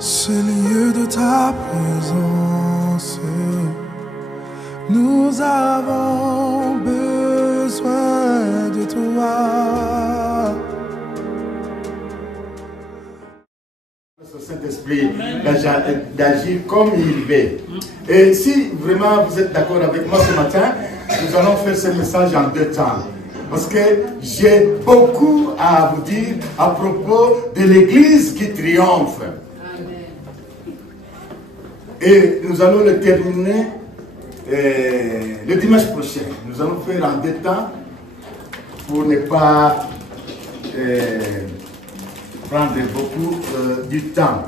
ce lieu de ta présence. Nous avons besoin de toi. Le Saint-Esprit d'agir comme il veut. Et si vraiment vous êtes d'accord avec moi ce matin, nous allons faire ce message en 2 temps. Parce que j'ai beaucoup à vous dire à propos de l'Église qui triomphe. Et nous allons le terminer le dimanche prochain. Nous allons faire en 2 temps pour ne pas prendre beaucoup du temps.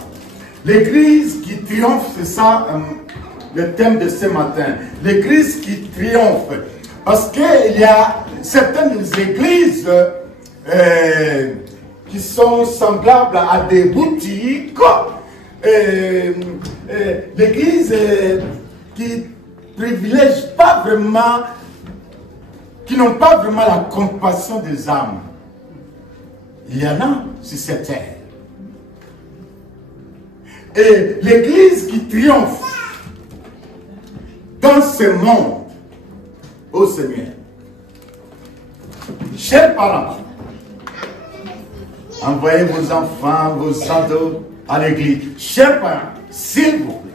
L'Église qui triomphe, c'est ça le thème de ce matin. L'Église qui triomphe. Parce qu'il y a certaines églises qui sont semblables à des boutiques. L'église qui privilège pas vraiment, qui n'ont pas vraiment la compassion des âmes. Il y en a sur cette terre. Et l'église qui triomphe dans ce monde, ô Seigneur, chers parents, envoyez vos enfants, vos ados à l'église. Chers parents, s'il vous plaît,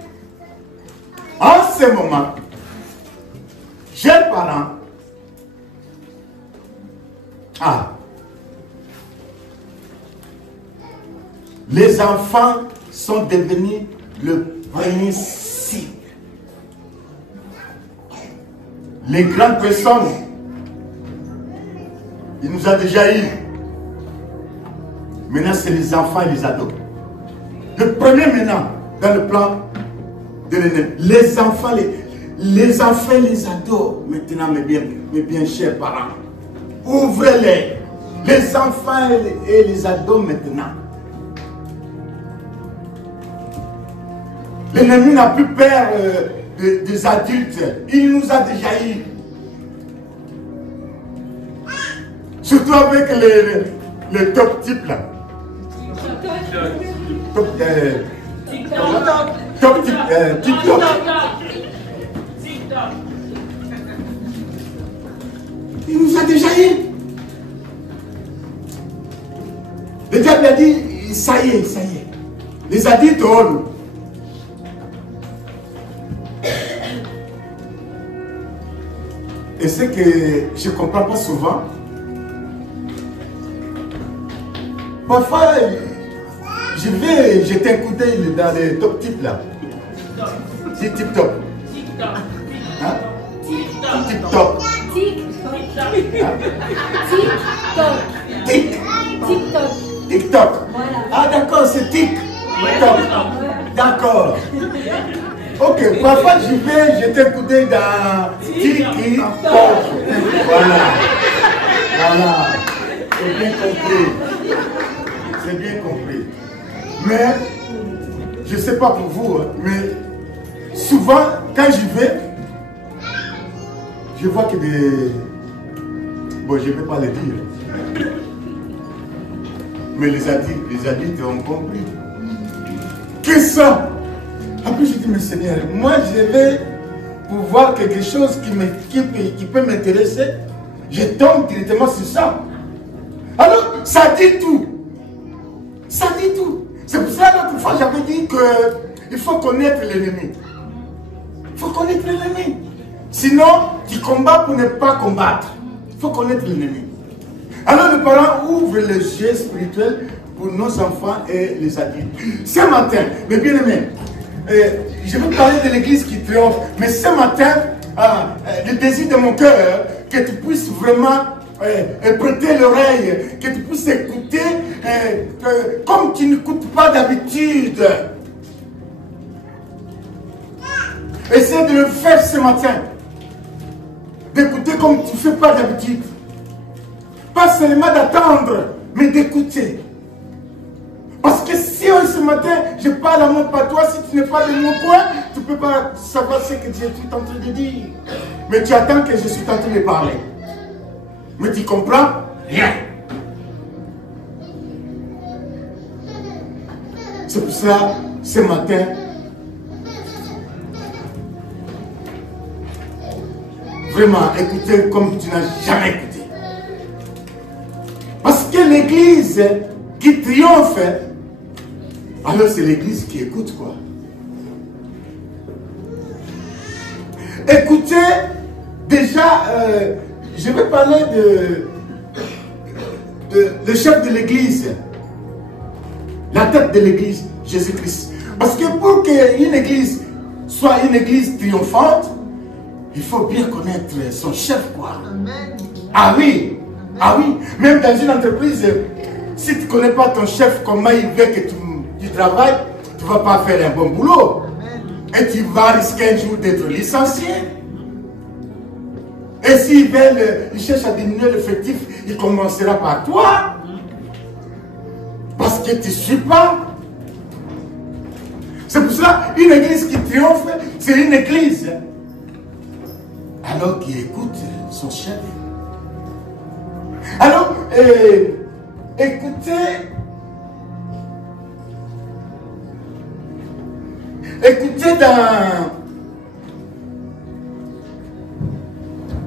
en ce moment, chers parents, les enfants sont devenus le premier cible. Les grandes personnes, il nous a déjà eu. Maintenant, c'est les enfants et les ados. Le premier maintenant, dans le plan de l'ennemi. Les enfants et les ados, maintenant, mes bien chers parents, ouvrez-les. Les enfants et les ados maintenant. L'ennemi n'a plus peur des adultes. Il nous a déjà eu. Surtout avec les top types là. Top type, TikTok. Il nous a déjà eu. Le diable a dit, ça y est, ça y est. Les adultes ont. Et ce que je ne comprends pas souvent, parfois, je vais jeter un coup d'œil dans les top types là. C'est TikTok. Hein? TikTok. TikTok. Ah d'accord, c'est TikTok. D'accord. Ok, parfois je vais jeter un coup d'œil dans TikTok. Voilà. Voilà. C'est bien compris. C'est bien compris. Mais, je ne sais pas pour vous, mais souvent, quand j'y vais, je vois que des... Bon, je ne vais pas le dire. Mais les adultes ont compris. Que ça? En plus, je dis, mais Seigneur, moi, je vais pour voir quelque chose qui peut m'intéresser. Je tombe directement sur ça. Alors, ça dit tout. Ça dit tout. C'est pour ça, l'autre fois, j'avais dit qu'il faut connaître l'ennemi. Il faut connaître l'ennemi. Sinon, tu combats pour ne pas combattre. Il faut connaître l'ennemi. Alors, les parents ouvrent les yeux spirituels pour nos enfants et les adultes. Ce matin, mes bien-aimés, je vais parler de l'église qui triomphe, mais ce matin, le désir de mon cœur, que tu puisses vraiment prêter l'oreille, que tu puisses écouter comme tu n'écoutes pas d'habitude. Essaie de le faire ce matin. D'écouter comme tu ne fais pas d'habitude. Pas seulement d'attendre, mais d'écouter. Parce que si ce matin, je parle à mon patois, si tu n'es pas de mon coin, tu ne peux pas savoir ce que je suis en train de dire. Mais tu attends que je suis en train de parler. Mais tu comprends rien. C'est pour ça, ce matin, vraiment écouter comme tu n'as jamais écouté. Parce que l'église qui triomphe, alors c'est l'église qui écoute quoi. Écoutez, déjà, je vais parler de chef de l'église, la tête de l'église, Jésus-Christ. Parce que pour qu'une église soit une église triomphante, il faut bien connaître son chef, quoi. Amen. Ah oui, ah oui. Même dans une entreprise, si tu ne connais pas ton chef, comment il veut que tu travailles, tu ne vas pas faire un bon boulot. Amen. Et tu vas risquer un jour d'être licencié. Et s'ils veulent, ils cherchent à diminuer l'effectif, il commencera par toi. Parce que tu ne suis pas. C'est pour cela, une église qui triomphe, c'est une église alors qui écoute son chef. Alors, écoutez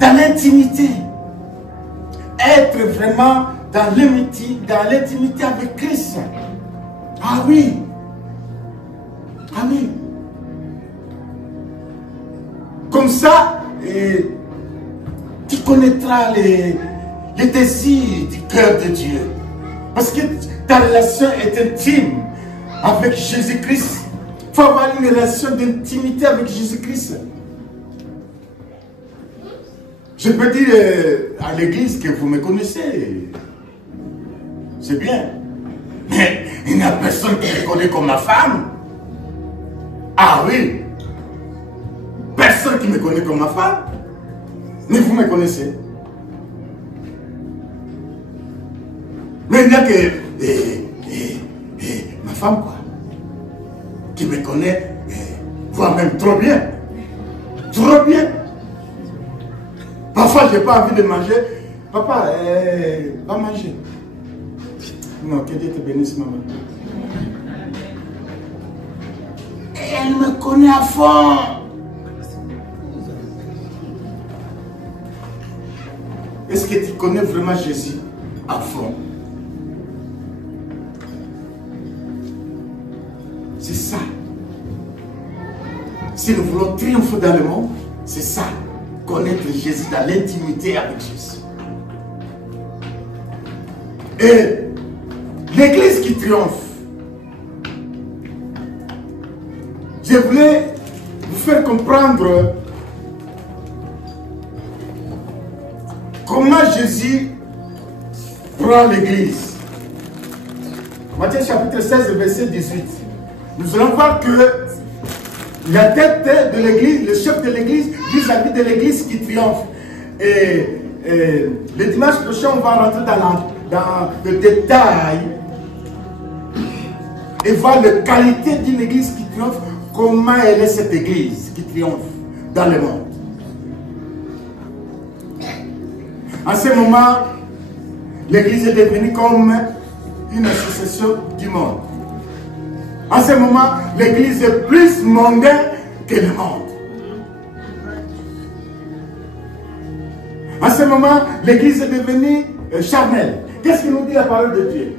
dans l'intimité. Être vraiment dans l'intimité avec Christ. Ah oui. Ah oui. Comme ça, tu connaîtras les désirs du cœur de Dieu. Parce que ta relation est intime avec Jésus-Christ. Il faut avoir une relation d'intimité avec Jésus-Christ. Je peux dire à l'église que vous me connaissez. C'est bien. Mais il n'y a personne qui me connaît comme ma femme. Ah oui. Personne qui me connaît comme ma femme. Mais vous me connaissez. Mais il n'y a que ma femme, quoi. Qui me connaît, voire même trop bien. Trop bien. Parfois, je n'ai pas envie de manger. Papa, va manger. Non, que Dieu te bénisse, maman. Elle me connaît à fond. Est-ce que tu connais vraiment Jésus à fond? C'est ça. Si nous voulons triompher dans le monde, c'est ça. Connaître Jésus dans l'intimité avec Jésus. Et l'église qui triomphe, je voulais vous faire comprendre comment Jésus prend l'église. Matthieu chapitre 16, verset 18. Nous allons voir que la tête de l'église, le chef de l'église, vis-à-vis de l'église qui triomphe. Et le dimanche prochain, on va rentrer dans le détail et voir la qualité d'une église qui triomphe, comment elle est cette église qui triomphe dans le monde. En ce moment, l'église est devenue comme une association du monde. En ce moment, l'église est plus mondaine que le monde. En ce moment, l'église est devenue charnelle. Qu'est-ce que nous dit la parole de Dieu?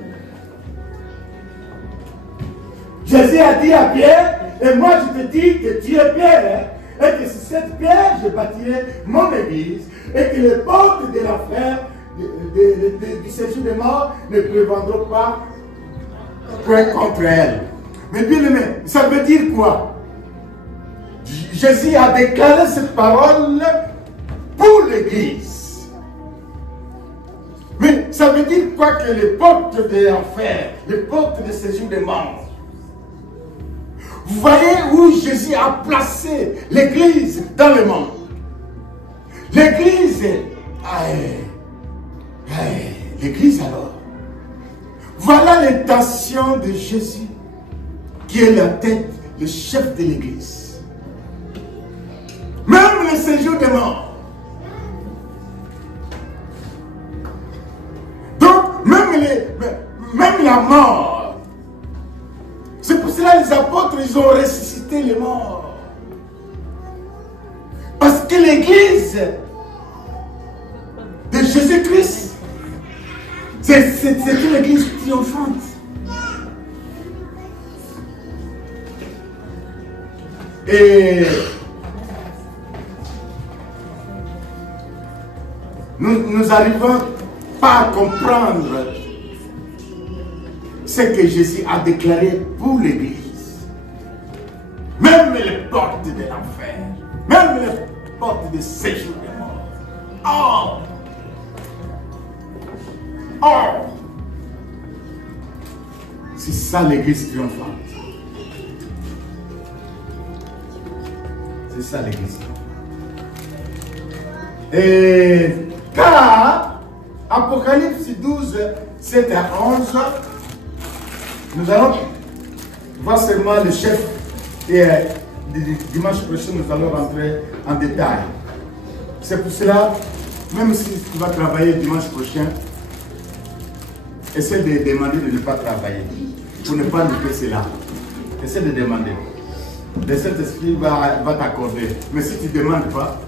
Jésus a dit à Pierre, et moi je te dis que tu es Pierre, et que sur cette pierre je bâtirai mon église, et que les portes de l'enfer, du séjour des morts, ne prévendront pas point contre elle. Mais bien aimé, ça veut dire quoi? Jésus a déclaré cette parole pour l'église. Mais ça veut dire quoi? Que les portes de l'enfer, les portes de séjour des morts. Vous voyez où Jésus a placé l'église dans le monde. L'église, l'église alors. Voilà l'intention de Jésus, qui est la tête, le chef de l'église. Même le séjour des morts. Donc, même la mort. C'est pour cela les apôtres, ils ont ressuscité les morts. Parce que l'église de Jésus-Christ, c'est une église triomphante. Et nous n'arrivons pas à comprendre ce que Jésus a déclaré pour l'église. Même les portes de l'enfer, même les portes de séjour des morts. Oh! C'est ça l'église triomphante. C'est ça l'église. Et car Apocalypse 12, 7 à 11, nous allons voir seulement le chef et dimanche prochain nous allons rentrer en détail. C'est pour cela, même si tu vas travailler dimanche prochain, essaie de demander de ne pas travailler pour ne pas louper cela. Essaie de demander. Le Saint-Esprit va t'accorder. Mais si tu ne demandes pas,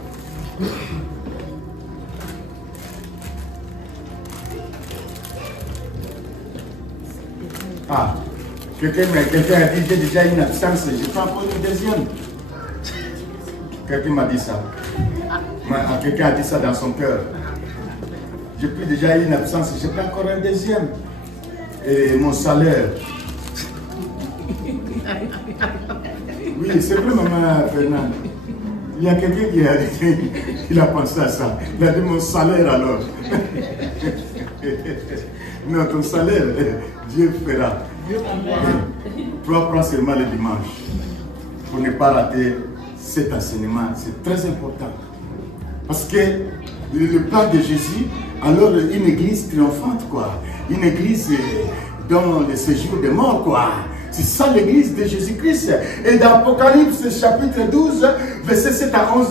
quelqu'un a dit j'ai déjà une absence, je prends encore une deuxième. Quelqu'un m'a dit ça. Quelqu'un a dit ça dans son cœur. J'ai pris déjà une absence, je prends encore un deuxième. Et mon salaire. Oui, c'est vrai, maman Fernand. Il y a quelqu'un qui a pensé à ça. Il a dit mon salaire alors. Non, ton salaire, Dieu fera. Toi, prends seulement le dimanche pour ne pas rater cet enseignement. C'est très important. Parce que le plan de Jésus, alors une église triomphante, quoi. Une église dans le séjour des morts, quoi. C'est ça l'église de Jésus-Christ. Et dans Apocalypse chapitre 12, verset 7 à 11,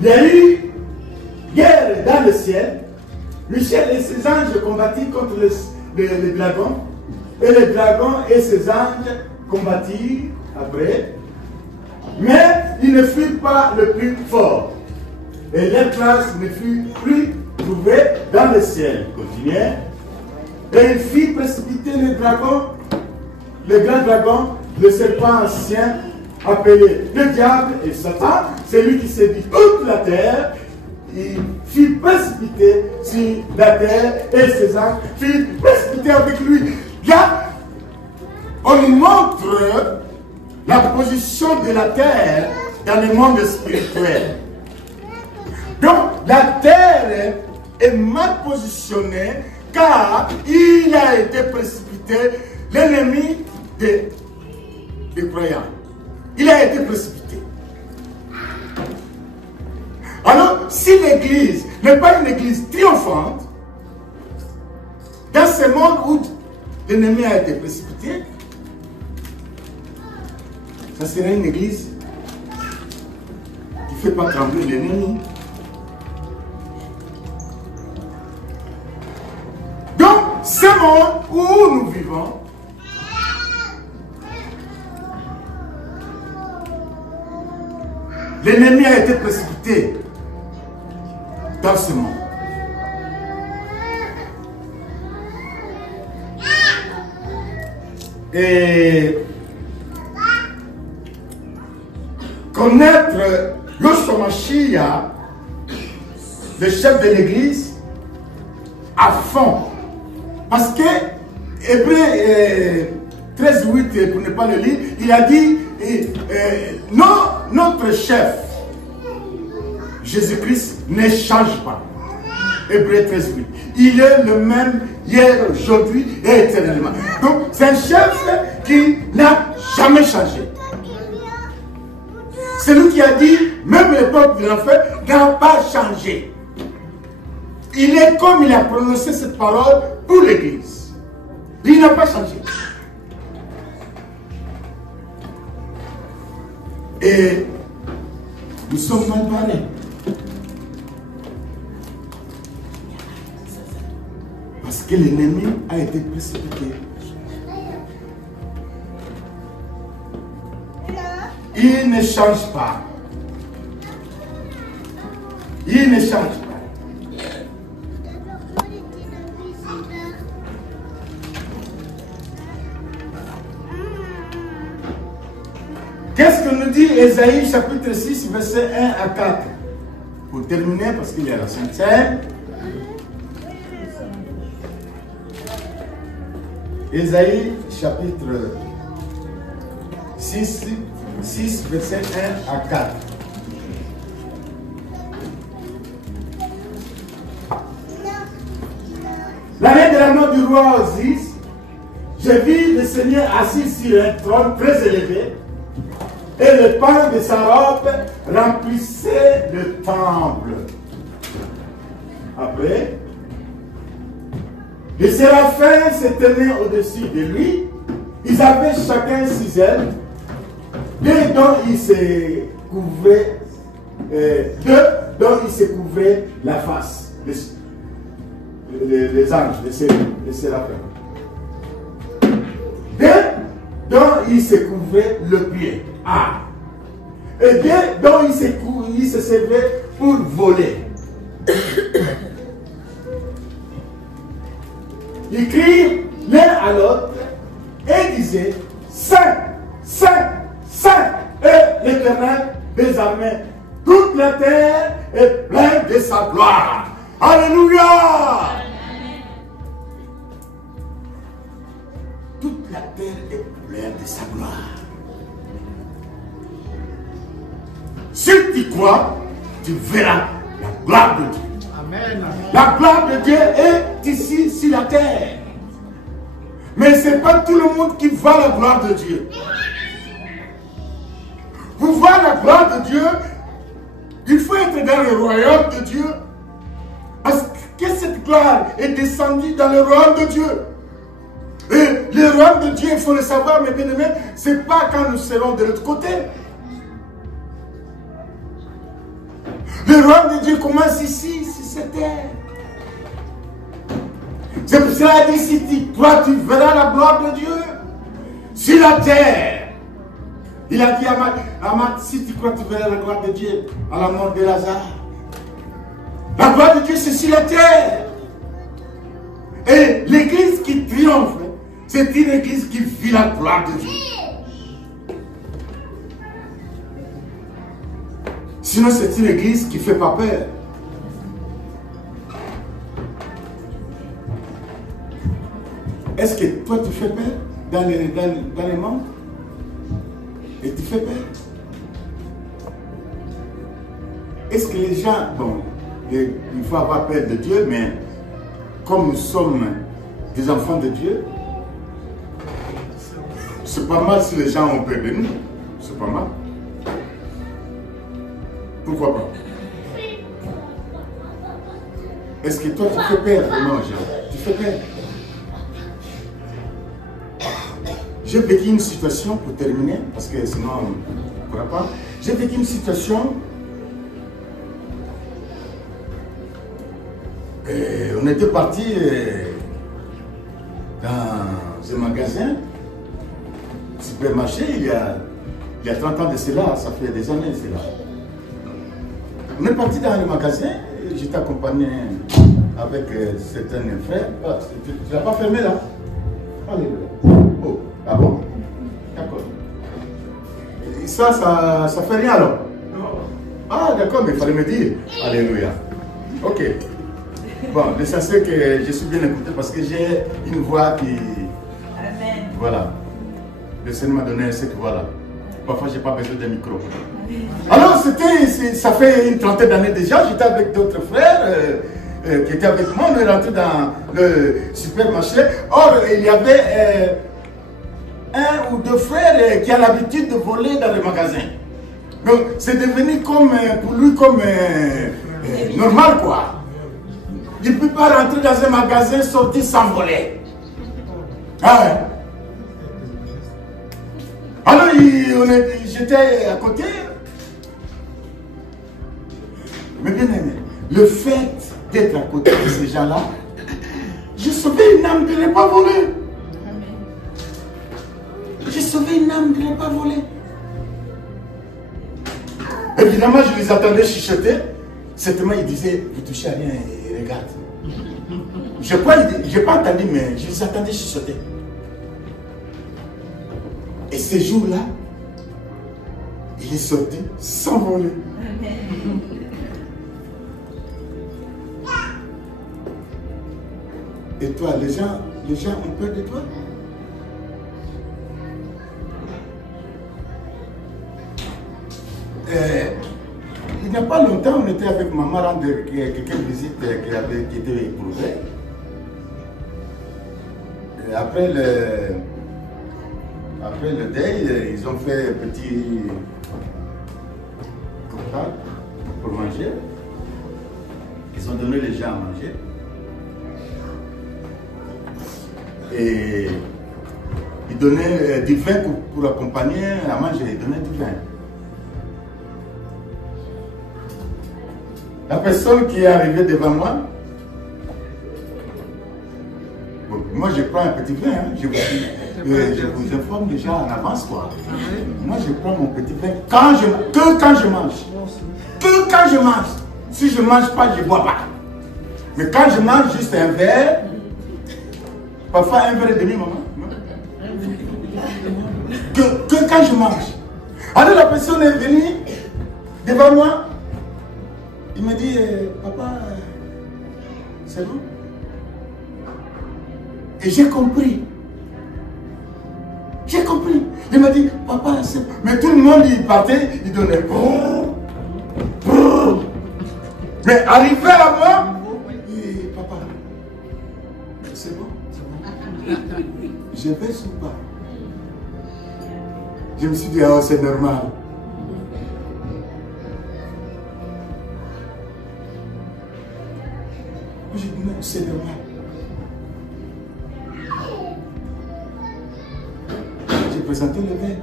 il y a eu guerre dans le ciel. Michel et ses anges combattirent contre le dragon. Et le dragon et ses anges combattirent après. Mais ils ne furent pas le plus fort. Et leur place ne fut plus trouvée dans le ciel. Continuez. Et il fit précipiter le dragon, le grand dragon, le serpent ancien, appelé le diable et Satan, celui qui séduit toute la terre. Il fit précipiter sur la terre et ses anges furent précipités avec lui. Là, on nous montre la position de la terre dans le monde spirituel. Donc, la terre est mal positionnée car il a été précipité, l'ennemi des croyants. Il a été précipité. Alors, si l'église n'est pas une église triomphante, dans ce monde où l'ennemi a été précipité, ça serait une église qui ne fait pas trembler l'ennemi. Donc, ce monde où nous vivons, l'ennemi a été précipité dans ce monde. Et connaître Yoshua Mashiach, le chef de l'église, à fond. Parce que Hébreux 13:8, pour ne pas le lire, il a dit notre chef, Jésus-Christ, ne change pas. Hébreux 13:8. Il est le même hier, aujourd'hui et éternellement. Donc, c'est un chef qui n'a jamais changé. C'est lui qui a dit, même l'époque de l'enfer n'a pas changé. Il est comme il a prononcé cette parole pour l'église. Il n'a pas changé. Et nous sommes mal barrés. Parce que l'ennemi a été précipité. il ne change pas. Il ne change pas. Qu'est-ce que nous dit Ésaïe chapitre 6, verset 1 à 4? Pour terminer, parce qu'il y a la Sainte Seine. Ésaïe chapitre 6, verset 1 à 4. L'année de la mort du roi Osis, je vis le Seigneur assis sur un trône très élevé, et le pan de sa robe remplissait le temple. Après, les séraphins se tenaient au-dessus de lui. Ils avaient chacun 6 ailes, deux dont ils se couvraient, la face. Les anges, les séraphins. Deux dont ils se couvraient le pied. Et deux dont ils se servaient pour voler. Ils crient l'un à l'autre et disaient: Saint, Saint, Saint est l'Éternel des armées. Toute la terre est pleine de sa gloire. Alléluia! Toute la terre est pleine de sa gloire. Si tu crois, tu verras la gloire de Dieu. Amen. La gloire de Dieu est ici sur la terre. Mais ce n'est pas tout le monde qui voit la gloire de Dieu. Pour voir la gloire de Dieu, il faut être dans le royaume de Dieu. Parce que cette gloire est descendue dans le royaume de Dieu. Et le royaume de Dieu, il faut le savoir, mes bien-aimés, ce n'est pas quand nous serons de l'autre côté. Le royaume de Dieu commence ici, sur cette terre. C'est pour cela qu'il dit, si toi tu verras la gloire de Dieu sur la terre. Il a dit à Marthe, si tu crois tu verras la gloire de Dieu à la mort de Lazare. La gloire de Dieu c'est sur la terre. Et l'église qui triomphe, c'est une église qui vit la gloire de Dieu. Sinon, c'est une église qui ne fait pas peur. Est-ce que toi, tu fais peur dans les membres? Et tu fais peur? Est-ce que les gens... Bon, il faut avoir peur de Dieu, mais comme nous sommes des enfants de Dieu, c'est pas mal si les gens ont peur de nous. C'est pas mal. Pourquoi pas? Est-ce que toi tu fais peur? Non, tu fais peur. J'ai vécu une situation, pour terminer, parce que sinon on ne pourra pas. J'ai vécu une situation, et on était parti dans un magasin, supermarché, il y a 30 ans de cela, ça fait des années cela. On est parti dans le magasin, j'étais accompagné avec certains frères. Ah, tu ne l'as pas fermé là? Alléluia. Oh, ah bon? D'accord. Ça fait rien alors? Ah d'accord, mais il fallait me dire. Alléluia. Ok. Bon, l'essentiel que je suis bien écouté parce que j'ai une voix qui... Amen. Voilà. Le Seigneur m'a donné cette voix-là. Parfois, je n'ai pas besoin d'un micro. Alors, ça fait une trentaine d'années déjà, j'étais avec d'autres frères qui étaient avec moi, on est rentré dans le supermarché. Or, il y avait un ou deux frères qui ont l'habitude de voler dans le magasin. Donc, c'est devenu comme, pour lui comme normal, quoi. Il ne peut pas rentrer dans un magasin, sortir sans voler. Ah ouais. Alors, j'étais à côté. Mais bien aimé, le fait d'être à côté de ces gens-là, j'ai sauvé une âme de ne pas voler. J'ai sauvé une âme de ne pas voler. Finalement, je les attendais chuchoter. Certainement, ils disaient, vous touchez à rien et regarde. Je n'ai pas entendu, mais je les attendais chuchoter. Et ce jour-là, il est sorti s'envoler. Et toi, les gens ont peur de toi? Il n'y a pas longtemps, on était avec maman rendre quelques visites qui étaient éprouvées. Après le deuil, ils ont fait un petit contact pour manger. Ils ont donné les gens à manger. Et ils donnaient du vin pour accompagner à manger. Ils donnaient du vin. La personne qui est arrivée devant moi, bon, moi je prends un petit vin, hein, je vous informe déjà en avance quoi. Moi je prends mon petit vin que quand je mange. Que quand je mange. Si je ne mange pas, je ne bois pas. Mais quand je mange juste un verre, parfois un verre et demi, maman. Que quand je mange. Alors la personne est venue devant moi. Il me dit, papa, c'est bon? Et j'ai compris. J'ai compris. Il m'a dit, papa, c'est bon. Mais tout le monde, il partait, il donnait. Mais arrivé à moi, il dit, papa, c'est bon? Je baisse ou pas? Je me suis dit, oh, c'est normal. J'ai dit, non, c'est normal. J'ai présenté le verre.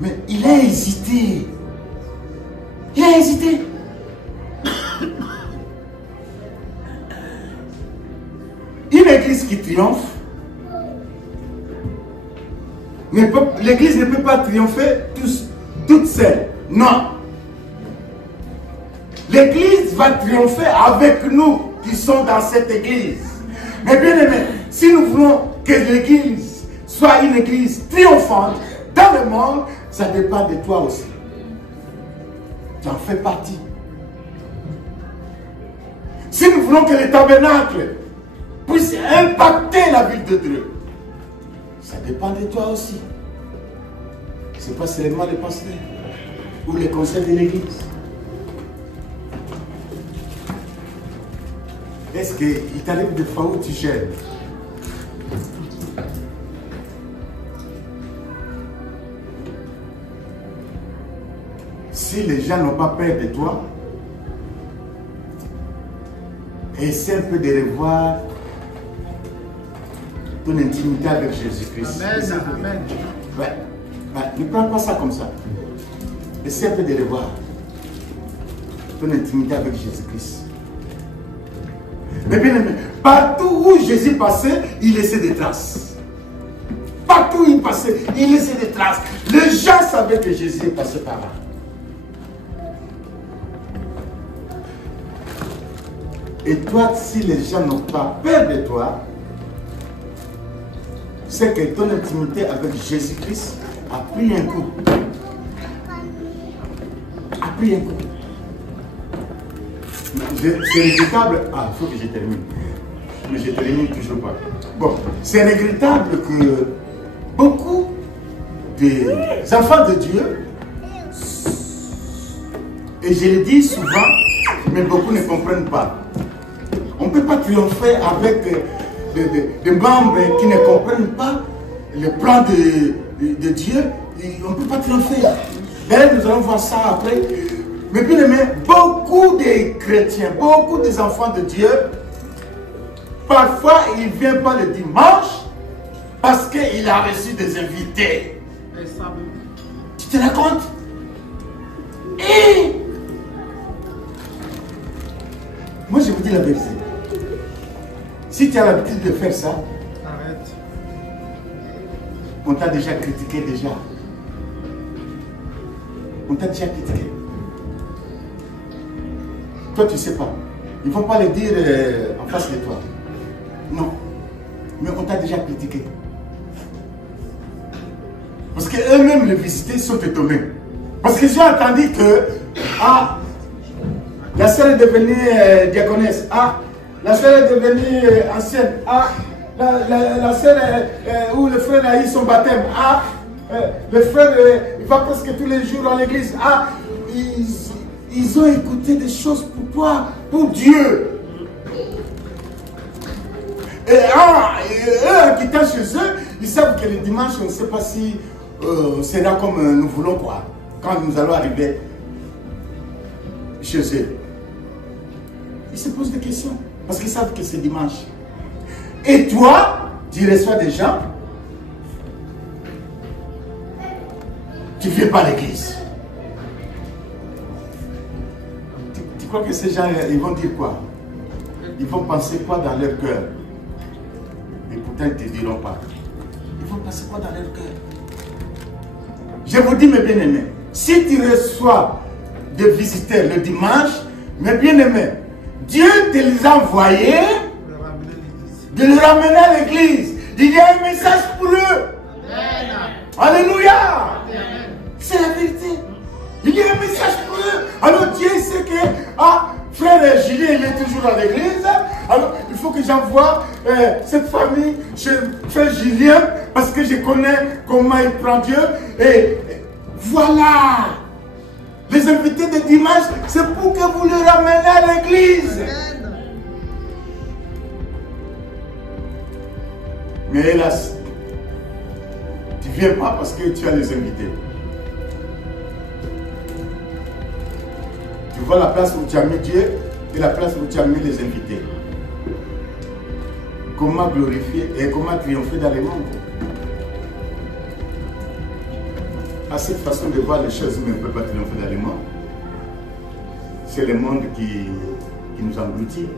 Mais il a hésité. Il a hésité. Une église qui triomphe, l'église ne peut pas triompher toute seule. Non. L'église va triompher avec nous qui sommes dans cette église. Mais bien aimé, si nous voulons que l'église soit une église triomphante dans le monde, ça dépend de toi aussi. Tu en fais partie. Si nous voulons que le tabernacle puisse impacter la vie de Dieu, ça dépend de toi aussi. Ce n'est pas seulement le pasteur ou les conseils de l'église. Est-ce qu'il t'arrive des fois où tu gênes? Si les gens n'ont pas peur de toi, essaie un peu de revoir ton intimité avec Jésus-Christ. Amen, amen. Ouais. Ouais. Ne prends pas ça comme ça. Essaie un peu de revoir ton intimité avec Jésus-Christ. Mais bien aimé, partout où Jésus passait, il laissait des traces. Partout où il passait, il laissait des traces. Les gens savaient que Jésus passait par là. Et toi, si les gens n'ont pas peur de toi, c'est que ton intimité avec Jésus-Christ a pris un coup. A pris un coup. C'est regrettable. Ah, il faut que je termine. Mais je termine toujours pas. Bon, c'est regrettable que beaucoup des enfants de Dieu, et je le dis souvent, mais beaucoup ne comprennent pas. On ne peut pas triompher avec des membres qui ne comprennent pas le plan de Dieu. On ne peut pas triompher. D'ailleurs, nous allons voir ça après. Mais bien aimé, beaucoup de chrétiens, beaucoup des enfants de Dieu, parfois ils ne viennent pas le dimanche parce qu'il a reçu des invités. Tu te rends compte? Et moi je vous dis la vérité. Si tu as l'habitude de faire ça, Arrête. On t'a déjà critiqué déjà. On t'a déjà critiqué. Toi, tu ne sais pas. Ils ne vont pas le dire en face de toi. Non. Mais on t'a déjà critiqué. Parce qu'eux-mêmes, les visités, sont étonnés. Parce que j'ai entendu que la sœur est devenue diaconesse. La sœur est devenue ancienne. La sœur où le frère a eu son baptême. Le frère il va presque tous les jours à l'église. Ils ont écouté des choses pour quoi? Pour Dieu. Et eux, en quittant chez eux, ils savent que le dimanche, on ne sait pas si sera comme nous voulons quoi. Quand nous allons arriver chez eux. Ils se posent des questions. Parce qu'ils savent que c'est dimanche. Et toi, tu reçois des gens. Tu ne viens pas à l'église. Tu crois que ces gens, ils vont dire quoi? Ils vont penser quoi dans leur cœur? Et pourtant, ils ne te diront pas. Ils vont penser quoi dans leur cœur? Je vous dis, mes bien-aimés, si tu reçois des visiteurs le dimanche, mes bien-aimés, Dieu te les a envoyés de les ramener à l'église. Il y a un message pour eux. Alléluia. C'est la vérité. Il y a un message pour eux. Alors Dieu sait que frère Julien, il est toujours à l'église. Alors il faut que j'envoie cette famille chez frère Julien parce que je connais comment il prend Dieu. Et voilà. Les invités de dimanche, c'est pour que vous les ramenez à l'église. Mais hélas, tu ne viens pas parce que tu as les invités. Tu vois la place où tu as mis Dieu et la place où tu as mis les invités. Comment glorifier et comment triompher dans le monde? À cette façon de voir les choses, mais on ne peut pas triompher dans le monde. C'est le monde qui nous engloutit.